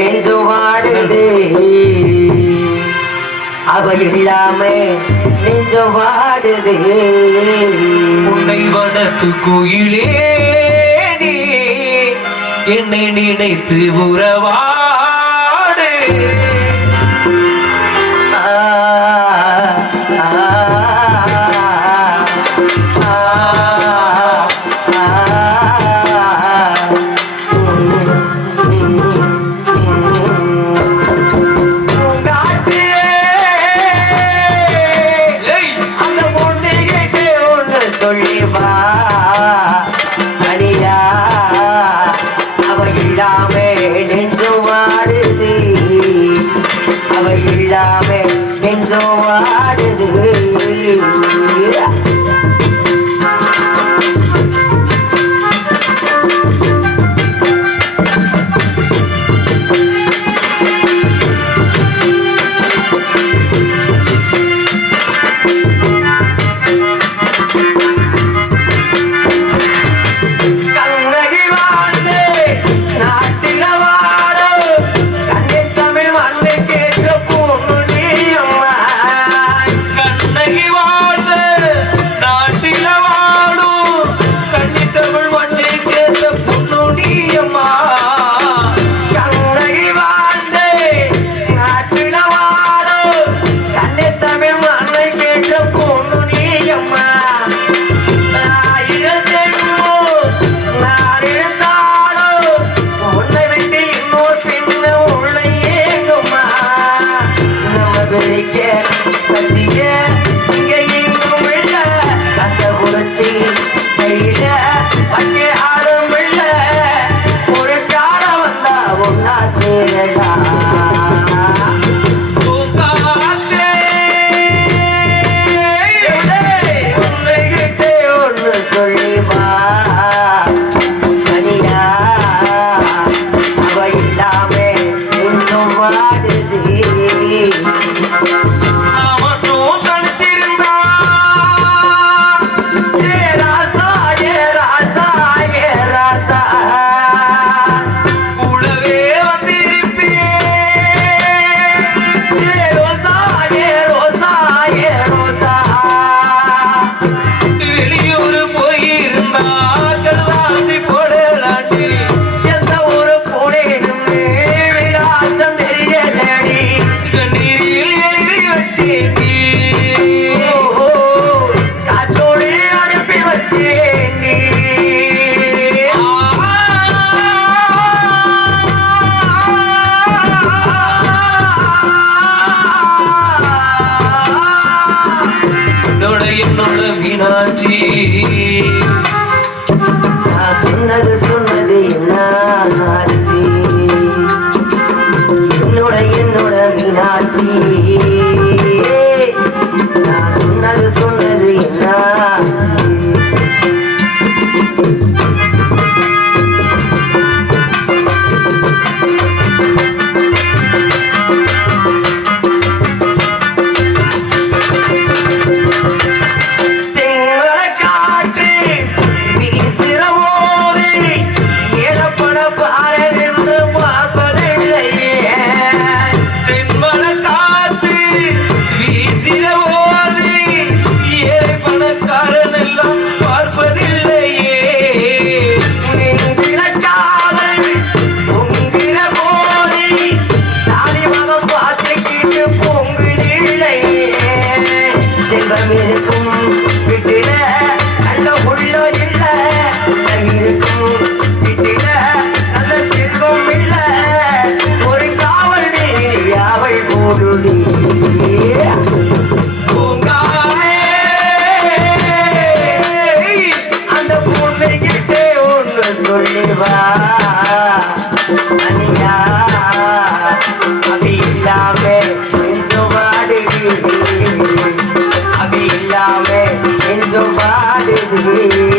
நெஞ்சு வாடுது அவ இல்லாம நெஞ்சு வாடுது உன்னை வனத்து கோயிலே என்னை நினைத்து உறவாடு. சொல்லி வா அடியா அவ இல்லாமே நெஞ்சு வாடுது. அவ இல்லாமே நெஞ்சு வாடுது. பதிக்க சத்திய இங்க எங்கும் இல்ல. அந்த உணர்ச்சி கையில அங்கே ஆளும் இல்ல. ஒரு கால வந்தா ஒன்னா சேரலாம் சொல்ல Thank you.